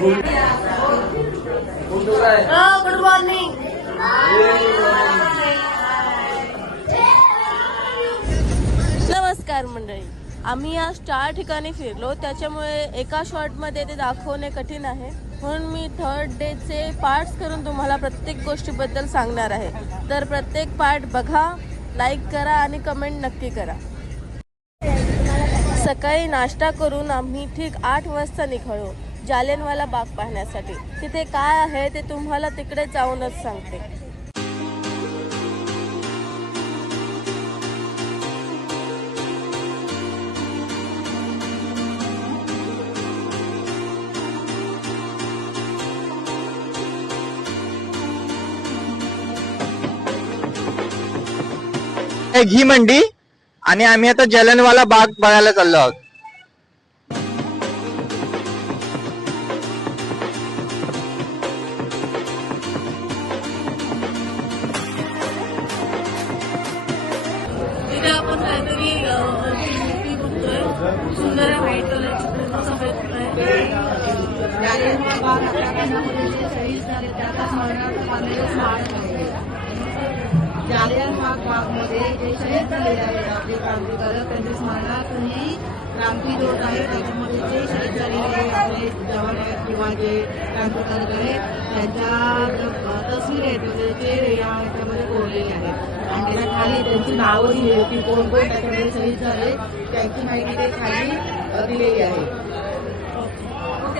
Good morning. नमस्कार मंडळी. आम्ही या 4 ठिकाणी फिरलो, त्याच्यामुळे एका शॉर्टमध्ये ते दाखवणे कठीण आहे, म्हणून मी 3rd डेचे पार्ट्स करून तुम्हाला प्रत्येक गोष्टीबद्दल सांगणार आहे. तर प्रत्येक पार्ट बघा, लाईक करा आणि कमेंट नक्की करा. सकाळी नाश्ता करून आम्ही ठीक 8 वाजता निघालो जालियनवाला बाग पाहण्यासाठी. तिथे काय आहे ते तुम्हाला तिकडे जाऊनच सांगते. घी मंडी आणि आम्ही आता जालियनवाला बाग बघायला चाललो आहोत. तिथे आपण काहीतरी मूर्ती बघतोय, सुंदर आहे, व्हाईट कलरची पूर्ण सफेद आहे. जालियनवाला बाग हत्याकांडामध्ये जे शहीद झाले त्याचा स्मरणार्थ बांधलेले स्मारक आहे. जालियनवाला बागमध्ये जे शहीद झालेले आहेत आपले क्रांतिकारक, त्यांच्या स्मरणार्थ ही क्रांती रोड आहे. त्याच्यामध्ये जे शहीद झालेले आपले जवान आहेत किंवा जे क्रांतिकारक आहेत त्यांच्या तस्वीर आहेत, म्हणजे ते या ह्याच्यामध्ये कोरलेले आहेत आणि त्याच्या खाली त्यांची नावं दिली की कोण कोण त्याच्यामध्ये शहीद झाले त्यांची माहिती ते खाली दिलेली आहे.